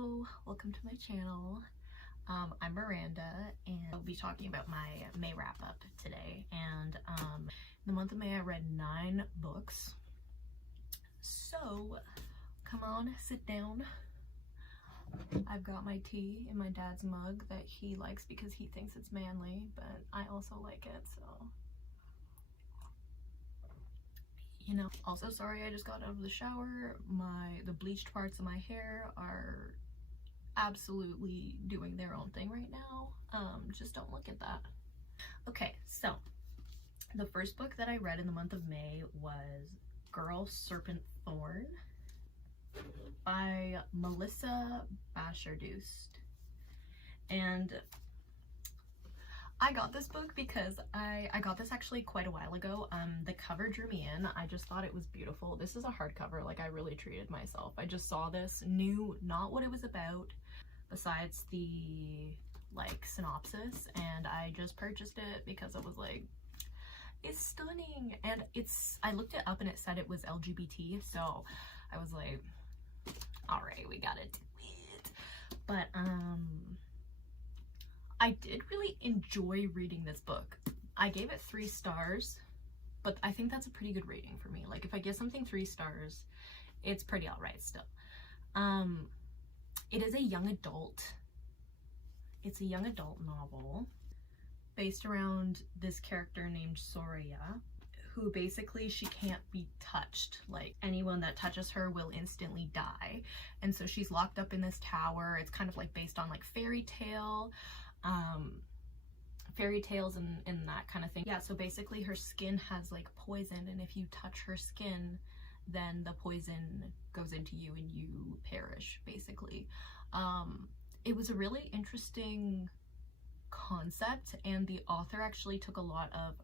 Hello, welcome to my channel. I'm Miranda and I'll be talking about my May wrap up today. And in the month of May I read 9 books. So come on, sit down. I've got my tea in my dad's mug that he likes because he thinks it's manly, but I also like it, so you know. Also, sorry, I just got out of the shower. The bleached parts of my hair are absolutely doing their own thing right now. Just don't look at that. Okay, so the first book that I read in the month of May was Girl, Serpant, Thorn by Melissa Bashardust. And I got this book because I got this actually quite a while ago. The cover drew me in. I just thought it was beautiful. This is a hardcover. Like, I really treated myself. I just saw this, knew not what it was about besides the like synopsis, and I just purchased it because I was like, it's stunning. And I looked it up and it said it was LGBT, so I was like, all right, we gotta do it. But I did really enjoy reading this book. I gave it 3 stars, but I think that's a pretty good rating for me. Like, if I give something 3 stars, it's pretty alright still. It is a young adult. It's a young adult novel based around this character named Soraya, who basically, she can't be touched. Like, anyone that touches her will instantly die. And so she's locked up in this tower. It's kind of like based on like fairy tales and that kind of thing. Yeah, so basically her skin has like poison, and if you touch her skin, then the poison goes into you and you perish, basically. It was a really interesting concept, and the author actually took a lot of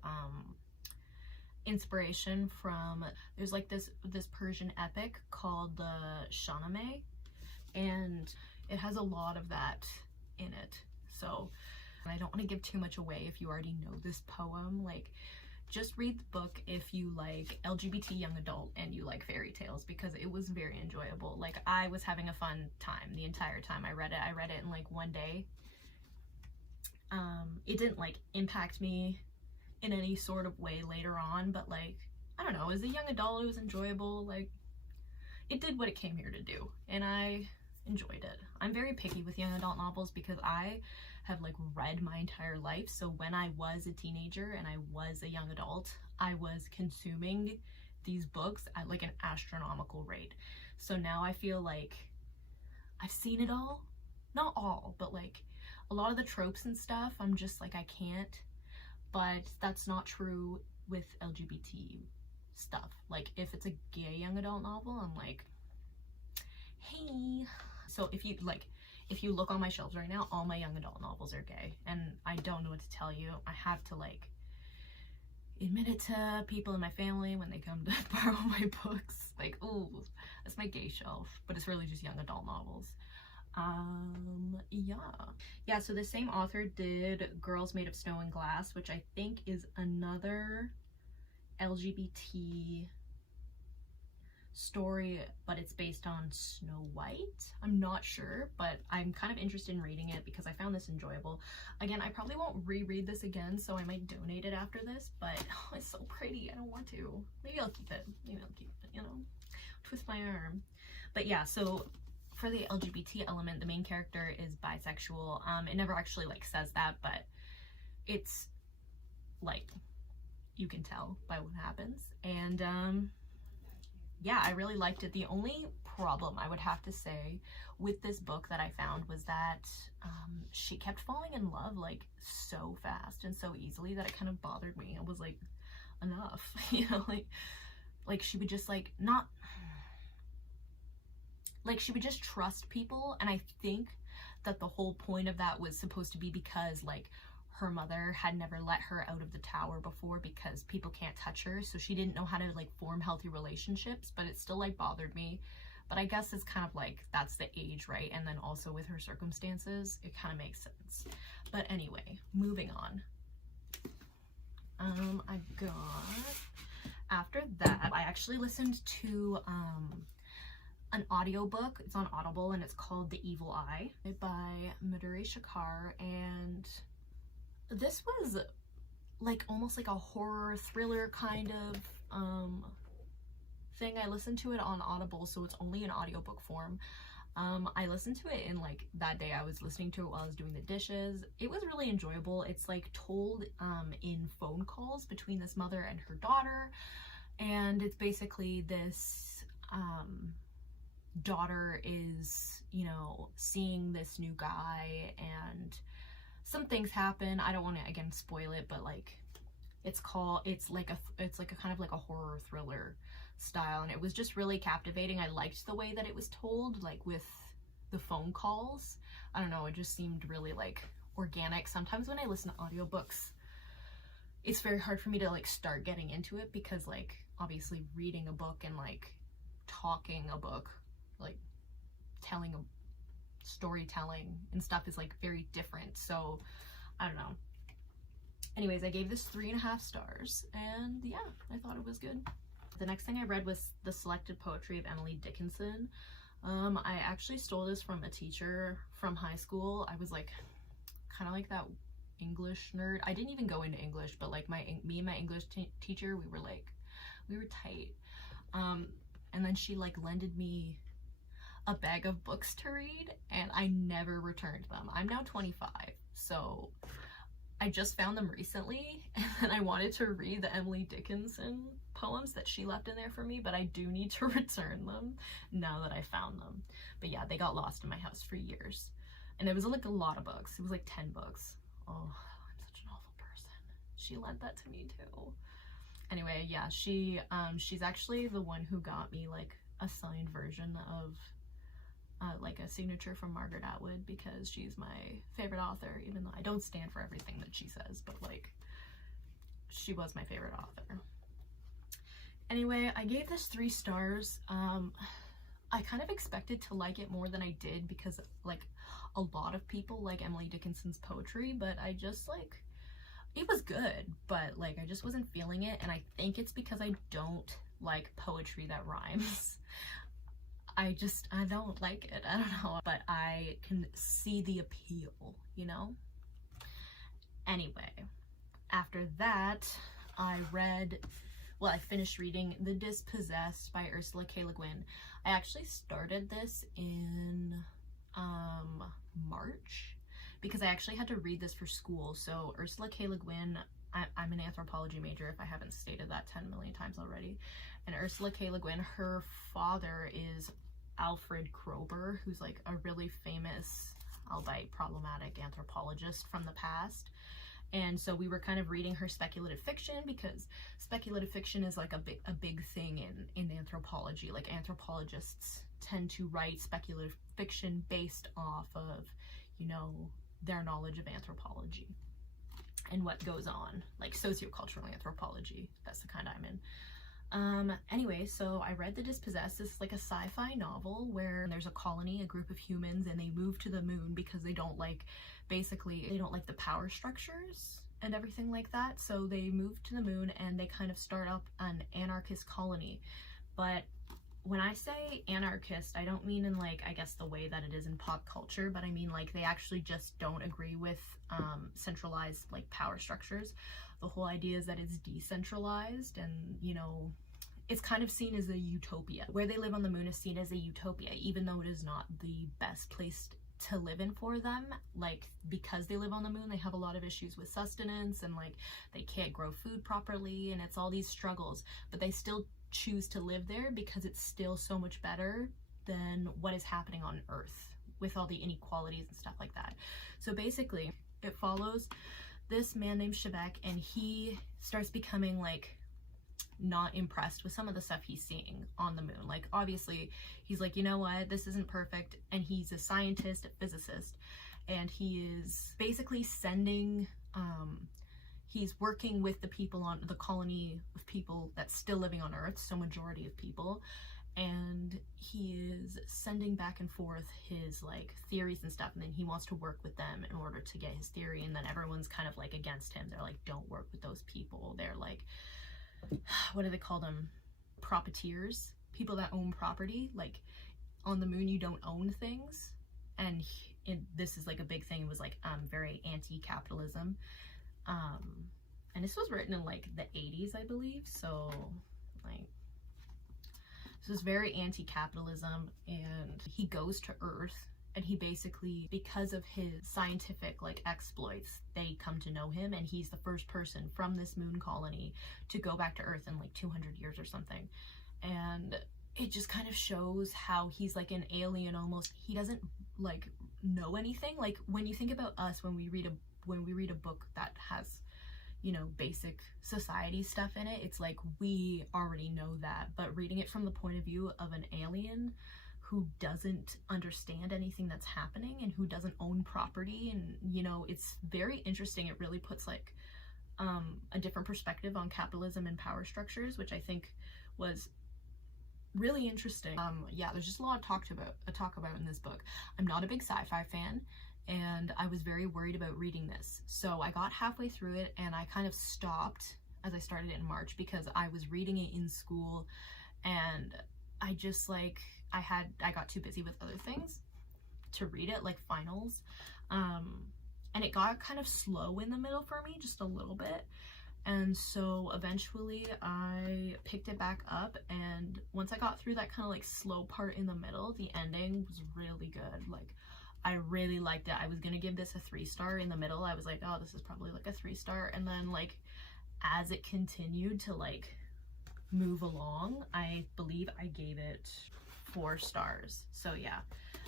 inspiration from, there's like this Persian epic called the Shahnameh, and it has a lot of that in it. So I don't want to give too much away if you already know this poem. Like, just read the book if you like LGBT young adult and you like fairy tales, because it was very enjoyable. Like, I was having a fun time the entire time I read it. I read it in like one day. It didn't like impact me in any sort of way later on, but like, I don't know, as a young adult it was enjoyable. Like, it did what it came here to do, and I enjoyed it. I'm very picky with young adult novels because I have like read my entire life. So when I was a teenager and I was a young adult, I was consuming these books at like an astronomical rate. So now I feel like I've seen it all. Not all, but like a lot of the tropes and stuff, I'm just like, I can't. But that's not true with LGBT stuff. Like, if it's a gay young adult novel, I'm like, hey. So if you look on my shelves right now, all my young adult novels are gay, and I don't know what to tell you. I have to like admit it to people in my family when they come to borrow my books. Like, oh, that's my gay shelf, but it's really just young adult novels. Yeah, so the same author did Girls Made of Snow and Glass, which I think is another LGBT story, but it's based on Snow White. I'm not sure, but I'm kind of interested in reading it because I found this enjoyable. Again, I probably won't reread this again, so I might donate it after this, but oh, it's so pretty. I don't want to. Maybe I'll keep it. Maybe I'll keep it, you know, twist my arm. But yeah, so for the LGBT element, the main character is bisexual. It never actually like says that, but it's like, you can tell by what happens. And yeah, I really liked it. The only problem I would have to say with this book that I found was that she kept falling in love like so fast and so easily that it kind of bothered me. I was like, enough. You know, like she would just like not, like she would just trust people, and I think that the whole point of that was supposed to be because like her mother had never let her out of the tower before because people can't touch her, so she didn't know how to like form healthy relationships. But it still like bothered me. But I guess it's kind of like, that's the age, right? And then also with her circumstances, it kind of makes sense. But anyway, moving on. I got, after that, I actually listened to an audiobook. It's on Audible and it's called The Evil Eye by Madhuri Shakar, and this was like almost like a horror thriller kind of thing. I listened to it on Audible, so it's only in audiobook form. I listened to it in like that day. I was listening to it while I was doing the dishes. It was really enjoyable. It's like told in phone calls between this mother and her daughter, and it's basically this daughter is, you know, seeing this new guy and some things happen. I don't want to again spoil it, but like it's like a kind of like a horror thriller style, and it was just really captivating. I liked the way that it was told, like with the phone calls. I don't know, it just seemed really like organic. Sometimes when I listen to audiobooks, it's very hard for me to like start getting into it because like obviously reading a book and like talking a book, like telling a storytelling and stuff is like very different. So I don't know. Anyways, I gave this 3.5 stars, and yeah, I thought it was good. The next thing I read was The Selected Poetry of Emily Dickinson. I actually stole this from a teacher from high school. I was like kind of like that English nerd. I didn't even go into English, but like me and my English teacher, we were tight. And then she like lended me a bag of books to read, and I never returned them. I'm now 25, so I just found them recently, and then I wanted to read the Emily Dickinson poems that she left in there for me, but I do need to return them now that I found them. But yeah, they got lost in my house for years, and it was like a lot of books. It was like 10 books. Oh, I'm such an awful person. She lent that to me too. Anyway, yeah, she's actually the one who got me like a signed version of like a signature from Margaret Atwood, because she's my favorite author, even though I don't stand for everything that she says, but like she was my favorite author. Anyway, I gave this 3 stars. I kind of expected to like it more than I did because like a lot of people like Emily Dickinson's poetry, but I just like, it was good, but like I just wasn't feeling it, and I think it's because I don't like poetry that rhymes. I don't like it. I don't know, but I can see the appeal, you know? Anyway, after that, I finished reading The Dispossessed by Ursula K. Le Guin. I actually started this in March because I actually had to read this for school. So Ursula K. Le Guin, I'm an anthropology major if I haven't stated that 10 million times already. And Ursula K. Le Guin, her father is Alfred Kroeber, who's like a really famous, albeit problematic anthropologist from the past. And so we were kind of reading her speculative fiction, because speculative fiction is like a big thing in anthropology. Like anthropologists tend to write speculative fiction based off of, you know, their knowledge of anthropology and what goes on, like sociocultural anthropology. That's the kind I'm in. Anyway, so I read The Dispossessed. This is like a sci-fi novel where there's a colony, a group of humans, and they move to the moon because they don't like the power structures and everything like that. So they move to the moon and they kind of start up an anarchist colony. But when I say anarchist, I don't mean in like, I guess the way that it is in pop culture, but I mean like they actually just don't agree with centralized like power structures. The whole idea is that it's decentralized, and you know, it's kind of seen as a utopia. Where they live on the moon is seen as a utopia, even though it is not the best place to live in for them. Like, because they live on the moon, they have a lot of issues with sustenance, and like they can't grow food properly, and it's all these struggles, but they still choose to live there because it's still so much better than what is happening on Earth with all the inequalities and stuff like that. So basically it follows this man named Shevek, and he starts becoming like not impressed with some of the stuff he's seeing on the moon. Like obviously he's like, you know what, this isn't perfect, and he's a scientist, a physicist, and he is basically sending he's working with the people on the colony of people that's still living on Earth, so majority of people, and he is sending back and forth his like theories and stuff, and then he wants to work with them in order to get his theory, and then everyone's kind of like against him. They're like, don't work with those people. They're like, what do they call them? Properteers, people that own property. Like on the moon you don't own things, and this is like a big thing. It was like very anti-capitalism, and this was written in like the 80s, I believe, so like this is very anti-capitalism. And he goes to Earth, and he basically, because of his scientific like exploits, they come to know him, and he's the first person from this moon colony to go back to Earth in like 200 years or something. And it just kind of shows how he's like an alien almost. He doesn't like know anything. Like when you think about us, when we read a book that has, you know, basic society stuff in it, it's like we already know that. But reading it from the point of view of an alien who doesn't understand anything that's happening and who doesn't own property, and you know, it's very interesting. It really puts like a different perspective on capitalism and power structures, which I think was really interesting. Yeah, there's just a lot of talk about in this book. I'm not a big sci-fi fan, and I was very worried about reading this, so I got halfway through it and I kind of stopped as I started it in March, because I was reading it in school, and I just like I got too busy with other things to read it, like finals, and it got kind of slow in the middle for me, just a little bit. And so eventually I picked it back up, and once I got through that kind of like slow part in the middle, the ending was really good. Like I really liked it. I was gonna give this a 3-star in the middle. I was like, oh, this is probably like a 3-star, and then like as it continued to like move along, I believe I gave it 4 stars. So yeah,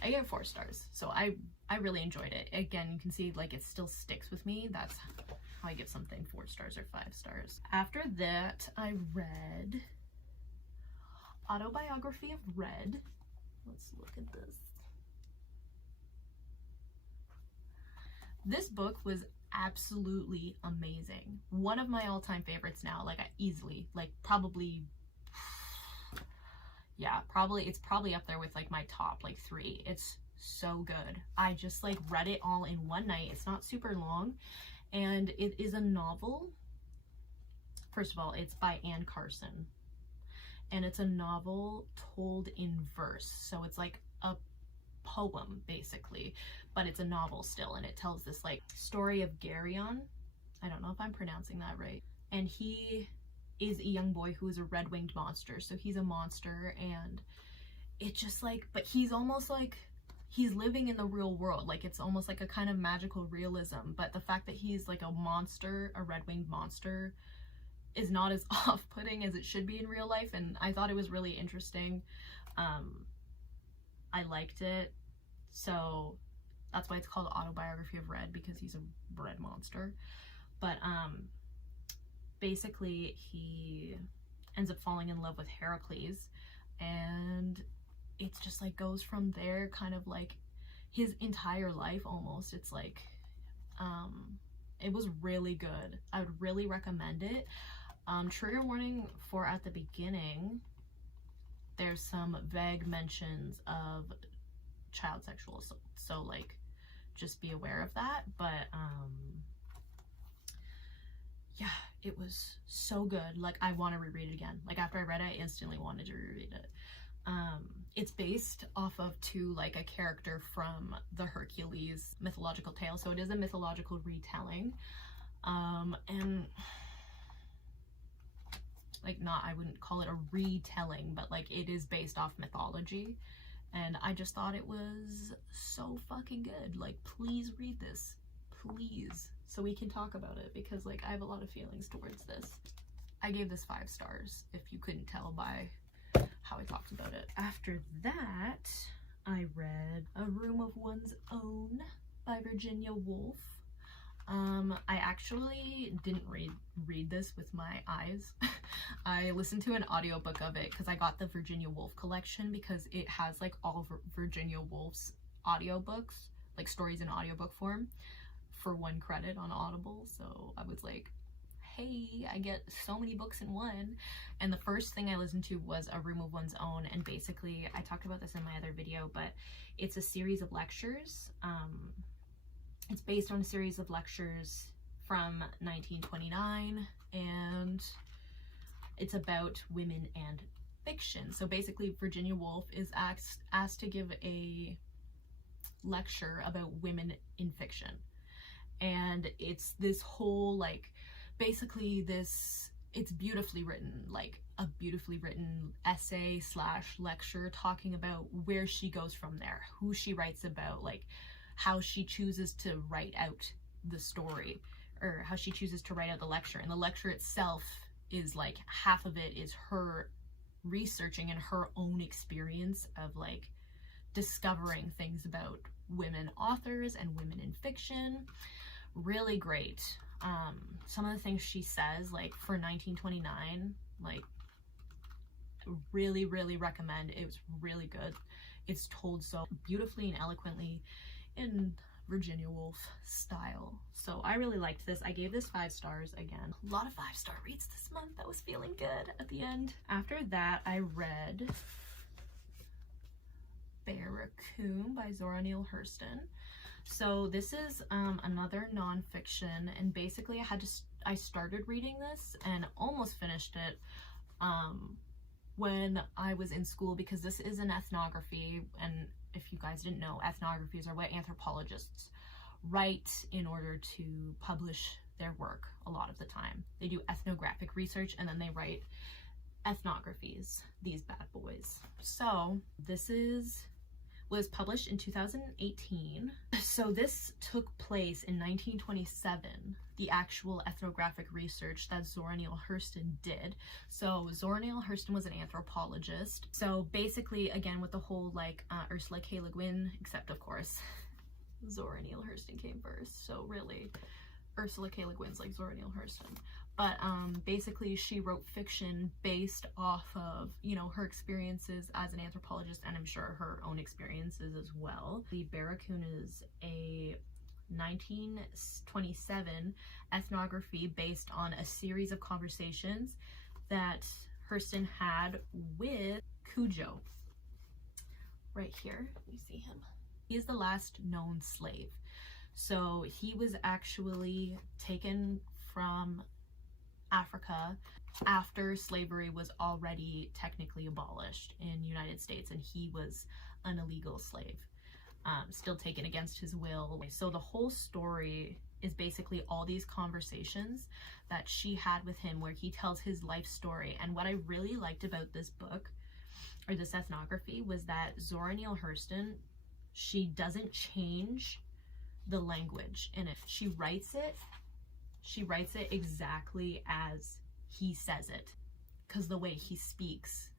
I gave it 4 stars. So I really enjoyed it. Again, you can see like it still sticks with me. That's how I give something 4 stars or 5 stars. After that, I read Autobiography of Red. Let's look at this. This book was absolutely amazing. One of my all-time favorites now, like easily, like probably, yeah, it's probably up there with like my top like 3. It's so good. I just like read it all in one night. It's not super long, and it is a novel. First of all, it's by Anne Carson, and it's a novel told in verse, so it's like a poem basically, but it's a novel still, and it tells this like story of Geryon. I don't know if I'm pronouncing that right. And he is a young boy who is a red-winged monster, so he's a monster, and it just like, but he's almost like he's living in the real world, like it's almost like a kind of magical realism, but the fact that he's like a monster, a red-winged monster, is not as off-putting as it should be in real life. And I thought it was really interesting. I liked it, so that's why it's called Autobiography of Red, because he's a red monster. But basically he ends up falling in love with Heracles, and it's just like goes from there, kind of like his entire life almost. It's like it was really good. I would really recommend it. Trigger warning for at the beginning, there's some vague mentions of child sexual assault, so like just be aware of that. But yeah, it was so good. Like I want to reread it again. Like after I read it, I instantly wanted to reread it. It's based off of like a character from the Hercules mythological tale, so it is a mythological retelling, and like I wouldn't call it a retelling, but like it is based off mythology, and I just thought it was so fucking good. Like please read this, please, so we can talk about it, because like I have a lot of feelings towards this. I gave this 5 stars, if you couldn't tell by how I talked about it. After that, I read A Room of One's Own by Virginia Woolf. I actually didn't read this with my eyes. I listened to an audiobook of it because I got the Virginia Woolf collection, because it has like all Virginia Woolf's audiobooks, like stories in audiobook form, for 1 credit on Audible. So I was like, hey, I get so many books in one. And the first thing I listened to was A Room of One's Own, and basically I talked about this in my other video, but it's a series of lectures. It's based on a series of lectures from 1929, and it's about women and fiction. So basically Virginia Woolf is asked to give a lecture about women in fiction, and it's this whole like basically this, it's beautifully written, like a beautifully written essay slash lecture talking about where she goes from there, who she writes about, like how she chooses to write out the story, or how she chooses to write out the lecture. And the lecture itself is like half of it is her researching and her own experience of like discovering things about women authors and women in fiction. Really great. Some of the things she says, like for 1929, like really recommend. It was really good. It's told so beautifully and eloquently in Virginia Woolf style. So I really liked this. I gave this 5 stars again. A lot of 5-star reads this month. I was feeling good at the end. After that, I read Barracoon by Zora Neale Hurston. So this is another nonfiction, and basically I started reading this and almost finished it when I was in school, because this is an ethnography, and if you guys didn't know, ethnographies are what anthropologists write in order to publish their work a lot of the time. They do ethnographic research and then they write ethnographies, these bad boys. So this was published in 2018. So this took place in 1927, the actual ethnographic research that Zora Neale Hurston did. So Zora Neale Hurston was an anthropologist. So basically, again, with the whole like Ursula K. Le Guin, except of course, Zora Neale Hurston came first. So really, Ursula K. Le Guin's like Zora Neale Hurston. But basically she wrote fiction based off of, you know, her experiences as an anthropologist, and I'm sure her own experiences as well. The Barracoon is a 1927 ethnography based on a series of conversations that Hurston had with Cujo. Right here, you see him. He is the last known slave. So he was actually taken from Africa after slavery was already technically abolished in the United States, and he was an illegal slave, still taken against his will. So the whole story is basically all these conversations that she had with him where he tells his life story. And what I really liked about this book, or this ethnography, was that Zora Neale Hurston, she doesn't change the language in it. She writes it exactly as he says it, because the way he speaks,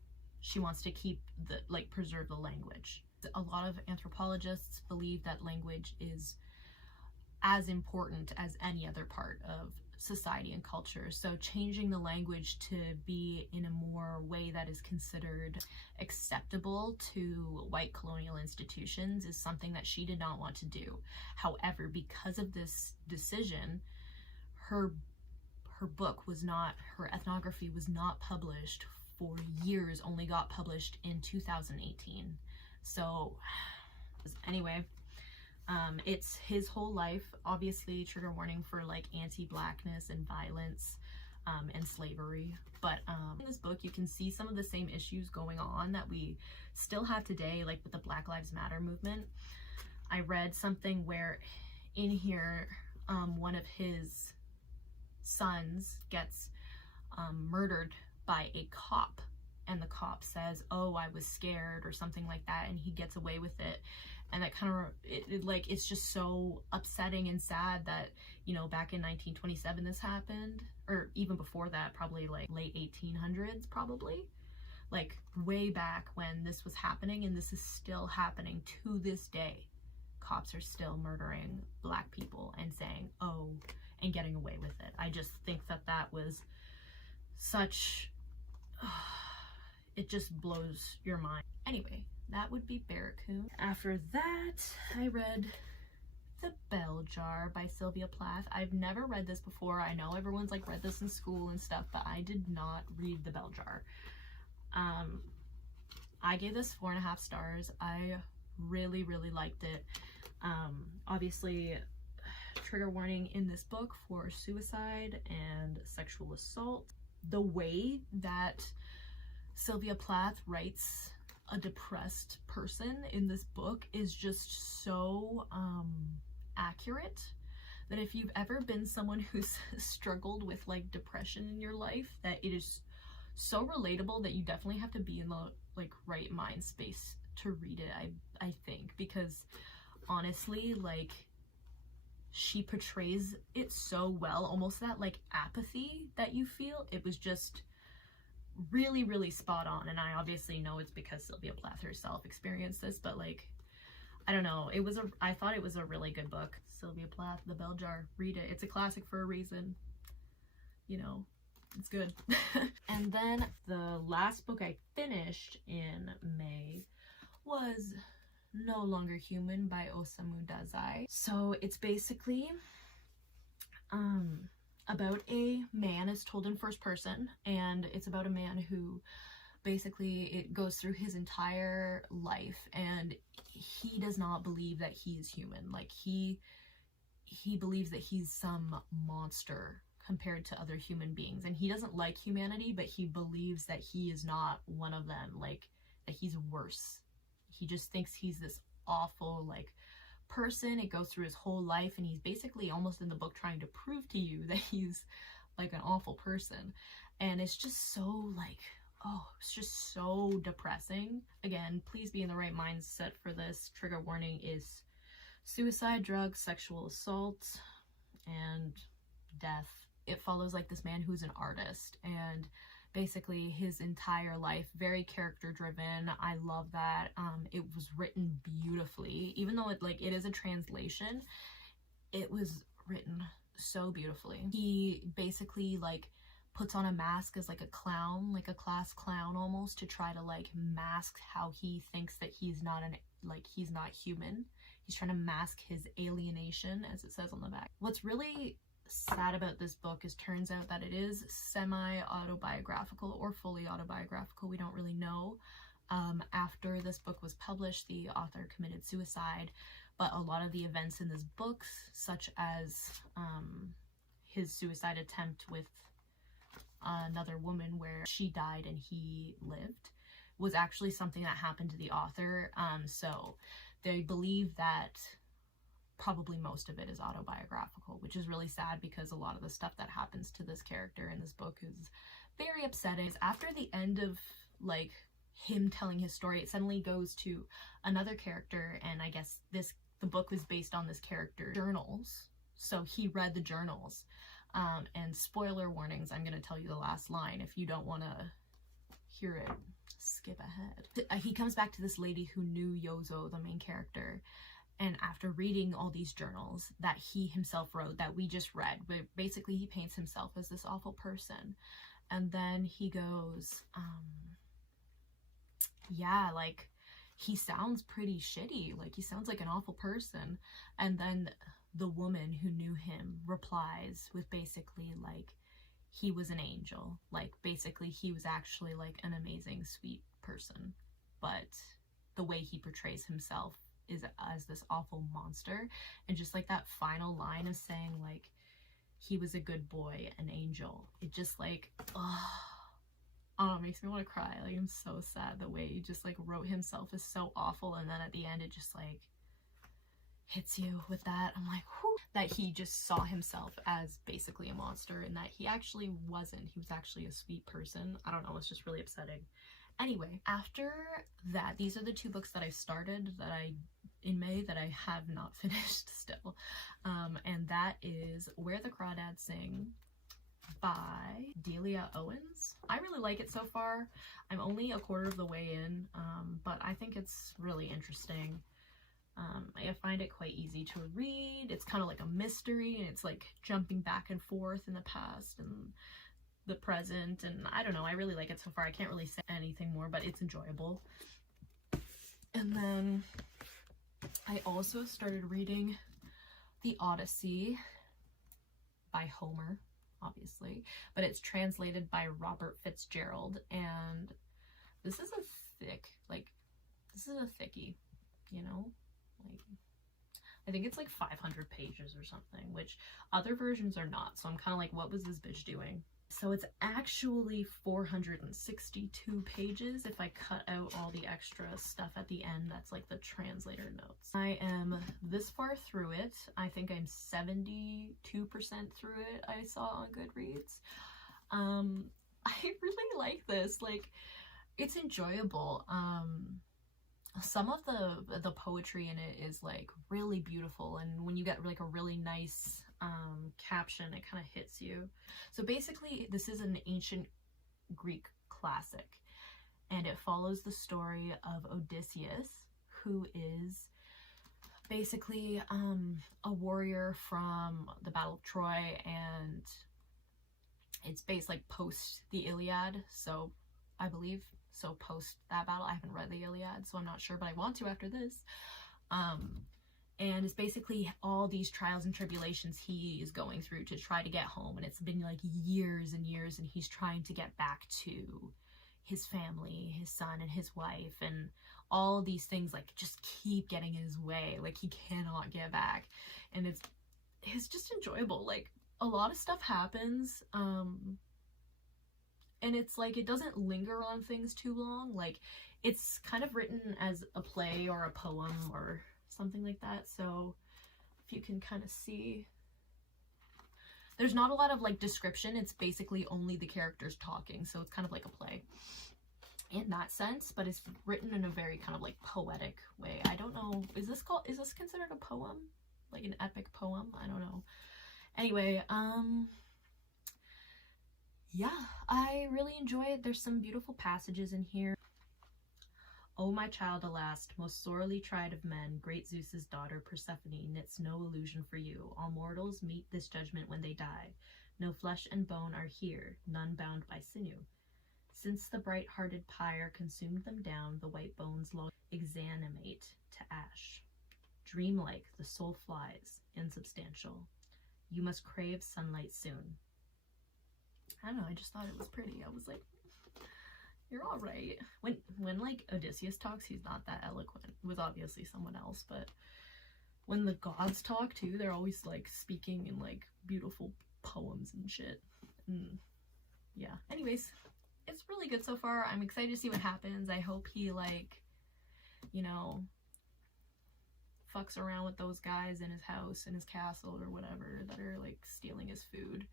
she wants to keep the, like, preserve the language. A lot of anthropologists believe that language is as important as any other part of society and culture. So changing the language to be in a more way that is considered acceptable to white colonial institutions is something that she did not want to do. However, because of this decision, her book was not, her ethnography was not published for years, only got published in 2018. So anyway, it's his whole life, obviously trigger warning for like anti-blackness and violence and slavery. But in this book, you can see some of the same issues going on that we still have today, like with the Black Lives Matter movement. I read something where in here, one of his sons gets murdered by a cop, and the cop says, "Oh, I was scared," or something like that, and he gets away with it. And that kind of, it's just so upsetting and sad that, you know, back in 1927 this happened, or even before that, probably like late 1800s, probably, like way back when this was happening, and this is still happening to this day. Cops are still murdering Black people and saying, "Oh," and getting away with it. I just think that that was such, it just blows your mind. Anyway, that would be Barracoon. After that, I read The Bell Jar by Sylvia Plath. I've never read this before. I know everyone's like read this in school and stuff, but I did not read The Bell Jar. I gave this 4.5 stars. I really liked it. Obviously, trigger warning in this book for suicide and sexual assault. The way that Sylvia Plath writes a depressed person in this book is just so accurate, that if you've ever been someone who's struggled with like depression in your life, that it is so relatable that you definitely have to be in the like right mind space to read it, I think, because honestly, like, she portrays it so well, almost that like apathy that you feel. It was just really, really spot on. And I obviously know it's because Sylvia Plath herself experienced this, but like, I don't know, I thought it was a really good book. Sylvia Plath, The Bell Jar, read it. It's a classic for a reason. You know, it's good. And then the last book I finished in May was No Longer Human by Osamu Dazai. So it's basically about a man. It's told in first person, and it's about a man who basically, it goes through his entire life, and he does not believe that he is human. Like, he believes that he's some monster compared to other human beings, and he doesn't like humanity, but he believes that he is not one of them, like, that he's worse. He just thinks he's this awful, like, person. It goes through his whole life, and he's basically almost in the book trying to prove to you that he's like an awful person. And it's just so like, oh, it's just so depressing. Again, please be in the right mindset for this. Trigger warning is suicide, drugs, sexual assault, and death. It follows like this man who's an artist, and basically his entire life, very character driven. I love that. It was written beautifully, even though it is a translation. It was written so beautifully. He basically like puts on a mask as like a clown, like a class clown almost, to try to like mask how he thinks that he's not he's not human. He's trying to mask his alienation, as it says on the back. What's really sad about this book is, turns out that it is semi-autobiographical or fully autobiographical. We don't really know. After this book was published, the author committed suicide, but a lot of the events in this book, such as his suicide attempt with another woman where she died and he lived, was actually something that happened to the author. So they believe that probably most of it is autobiographical, which is really sad, because a lot of the stuff that happens to this character in this book is very upsetting. After the end of like him telling his story, it suddenly goes to another character, and I guess the book was based on this character's journals. So he read the journals, and spoiler warnings, I'm gonna tell you the last line. If you don't want to hear it, skip ahead. He comes back to this lady who knew Yozo, the main character, and after reading all these journals that he himself wrote, that we just read, but basically he paints himself as this awful person. And then he goes, yeah, like, he sounds pretty shitty, like he sounds like an awful person. And then the woman who knew him replies with basically like, he was an angel, like basically he was actually like an amazing, sweet person, but the way he portrays himself is as this awful monster. And just like that final line of saying like he was a good boy, an angel, it just like, oh, it makes me want to cry. Like, I'm so sad the way he just like wrote himself is so awful, and then at the end it just like hits you with that. I'm like, whew, that he just saw himself as basically a monster, and that he actually wasn't. He was actually a sweet person. I don't know, it's just really upsetting. Anyway, after that, these are the two books that I started in May that I have not finished still. And that is Where the Crawdads Sing by Delia Owens. I really like it so far. I'm only a quarter of the way in, but I think it's really interesting. I find it quite easy to read. It's kind of like a mystery, and it's like jumping back and forth in the past and the present, and I don't know, I really like it so far. I can't really say anything more, but it's enjoyable. And then I also started reading The Odyssey by Homer, obviously, but it's translated by Robert Fitzgerald, and this is a thickie, you know, like, I think it's like 500 pages or something, which other versions are not, so I'm kind of like, what was this bitch doing? So it's actually 462 pages if I cut out all the extra stuff at the end. That's like the translator notes. I am this far through it. I think I'm 72% through it, I saw on Goodreads. I really like this. Like, it's enjoyable. Some of the poetry in it is like really beautiful, and when you get like a really nice caption, it kind of hits you. So basically, this is an ancient Greek classic, and it follows the story of Odysseus, who is basically a warrior from the Battle of Troy, and it's based like post the Iliad, so I believe so post that battle. I haven't read the Iliad, so I'm not sure, but I want to after this. And it's basically all these trials and tribulations he is going through to try to get home, and it's been like years and years, and he's trying to get back to his family, his son and his wife, and all these things like just keep getting in his way. Like, he cannot get back, and it's just enjoyable. Like, a lot of stuff happens, and it's like it doesn't linger on things too long. Like, it's kind of written as a play or a poem or something like that. So if you can kind of see, there's not a lot of like description. It's basically only the characters talking, so it's kind of like a play in that sense, but it's written in a very kind of like poetic way. I don't know, is this considered a poem, like an epic poem? I don't know. Anyway, yeah, I really enjoy it. There's some beautiful passages in here. O my child, alas, most sorely tried of men, great Zeus's daughter Persephone knits no illusion for you. All mortals meet this judgment when they die. No flesh and bone are here, none bound by sinew. Since the bright-hearted pyre consumed them down, the white bones long exanimate to ash. Dreamlike the soul flies, insubstantial. You must crave sunlight soon. I don't know, I just thought it was pretty. I was like, you're all right. When like Odysseus talks, he's not that eloquent. It was obviously someone else, but when the gods talk too, they're always like speaking in like beautiful poems and shit. And yeah, anyways, it's really good so far. I'm excited to see what happens. I hope he like, you know, fucks around with those guys in his house, in his castle or whatever, that are like stealing his food.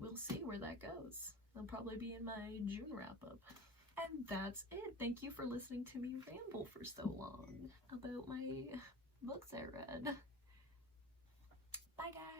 We'll see where that goes. That'll probably be in my June wrap-up. And that's it. Thank you for listening to me ramble for so long about my books I read. Bye, guys!